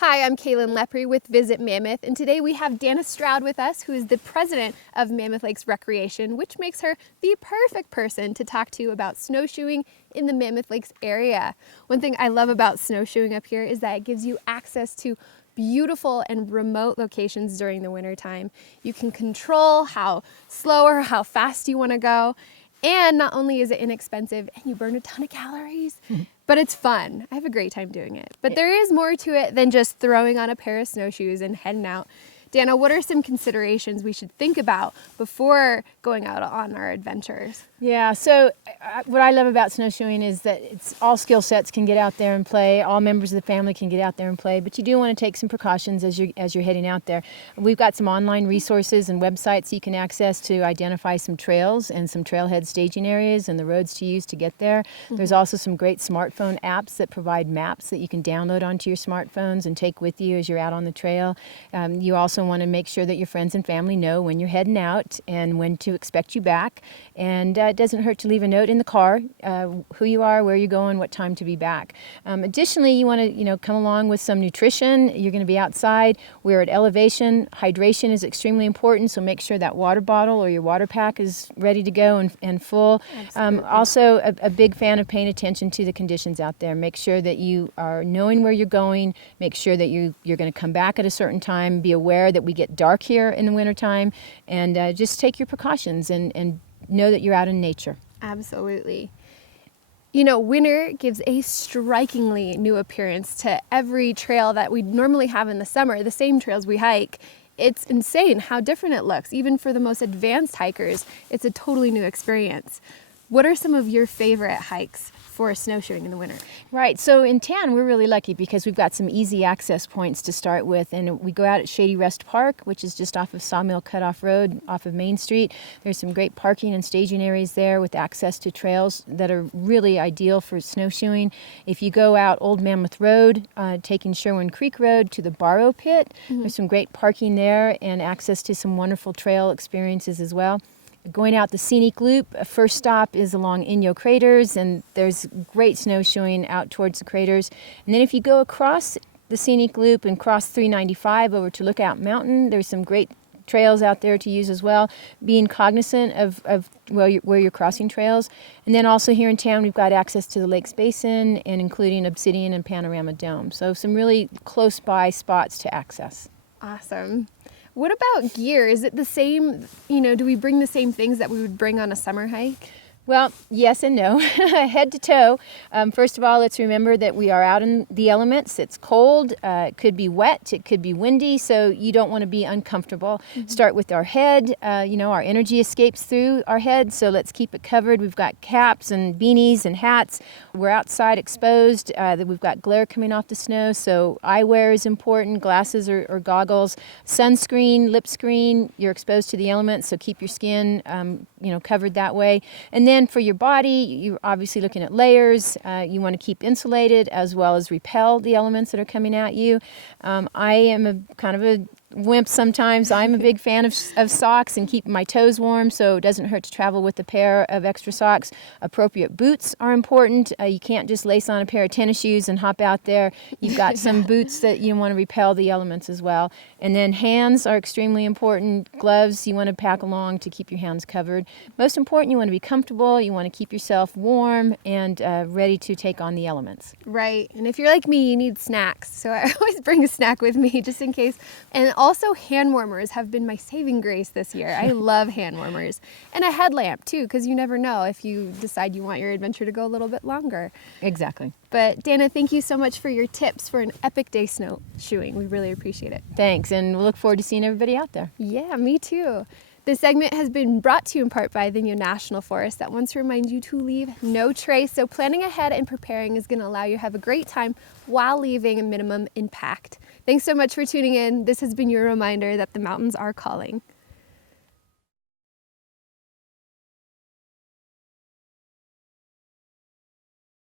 Hi, I'm Kaylin Lepre with Visit Mammoth, and today we have Danna Stroud with us, who is the president of Mammoth Lakes Recreation, which makes her the perfect person to talk to about snowshoeing in the Mammoth Lakes area. One thing I love about snowshoeing up here is that it gives you access to beautiful and remote locations during the winter time. You can control how slow or how fast you want to go. And not only is it inexpensive and you burn a ton of calories, but it's fun. I have a great time doing it. But there is more to it than just throwing on a pair of snowshoes and heading out. Danna, what are some considerations we should think about before going out on our adventures? Yeah, so what I love about snowshoeing is that it's all skill sets can get out there and play. All members of the family can get out there and play, but you do want to take some precautions as you're heading out there. We've got some online resources and websites you can access to identify some trails and some trailhead staging areas and the roads to use to get there. There's also some great smartphone apps that provide maps that you can download onto your smartphones and take with you as you're out on the trail. You also want to make sure that your friends and family know when you're heading out and when to expect you back. And it doesn't hurt to leave a note in the car, who you are, where you're going, what time to be back. Additionally, you want to come along with some nutrition. You're going to be outside. We're at elevation. Hydration is extremely important, so make sure that water bottle or your water pack is ready to go and full. Also, a big fan of paying attention to the conditions out there. Make sure that you are knowing where you're going. Make sure that you're going to come back at a certain time. Be aware that we get dark here in the wintertime, and just take your precautions and know that you're out in nature. Absolutely. You know, winter gives a strikingly new appearance to every trail that we normally have in the summer, the same trails we hike. It's insane how different it looks. Even for the most advanced hikers, it's a totally new experience. What are some of your favorite hikes for snowshoeing in the winter? Right, so in town we're really lucky because we've got some easy access points to start with, and we go out at Shady Rest Park, which is just off of Sawmill Cutoff Road off of Main Street. There's some great parking and staging areas there with access to trails that are really ideal for snowshoeing. If you go out Old Mammoth Road, taking Sherwin Creek Road to the Barrow Pit, there's some great parking there and access to some wonderful trail experiences as well. Going out the scenic loop, first stop is along Inyo Craters, and there's great snowshoeing out towards the craters. And then if you go across the scenic loop and cross 395 over to Lookout Mountain, there's some great trails out there to use as well, being cognizant of where you're crossing trails. And then also here in town, we've got access to the Lakes Basin, and including Obsidian and Panorama Dome. So some really close by spots to access. Awesome. What about gear? Is it the same, do we bring the same things that we would bring on a summer hike? Well, yes and no. Head to toe. First of all, let's remember that we are out in the elements. It's cold. It could be wet. It could be windy. So you don't want to be uncomfortable. Start with our head. Our energy escapes through our head. So let's keep it covered. We've got caps and beanies and hats. We're outside exposed. We've got glare coming off the snow. So eyewear is important. Glasses or goggles. Sunscreen, lip screen. You're exposed to the elements. So keep your skin, covered that way. And then for your body, you're obviously looking at layers. You want to keep insulated as well as repel the elements that are coming at you. I am a kind of a wimp sometimes. I'm a big fan of socks and keeping my toes warm, so it doesn't hurt to travel with a pair of extra socks. Appropriate boots are important. You can't just lace on a pair of tennis shoes and hop out there. You've got some boots that you want to repel the elements as well. And then hands are extremely important. Gloves you want to pack along to keep your hands covered. Most important, you want to be comfortable. You want to keep yourself warm and ready to take on the elements. Right. And if you're like me, you need snacks. So I always bring a snack with me just in case. And also, hand warmers have been my saving grace this year. I love hand warmers. And a headlamp, too, because you never know if you decide you want your adventure to go a little bit longer. Exactly. But Danna, thank you so much for your tips for an epic day snowshoeing. We really appreciate it. Thanks, and we'll look forward to seeing everybody out there. Yeah, me too. This segment has been brought to you in part by the Inyo National Forest that wants to remind you to leave no trace. So planning ahead and preparing is going to allow you to have a great time while leaving a minimum impact. Thanks so much for tuning in. This has been your reminder that the mountains are calling.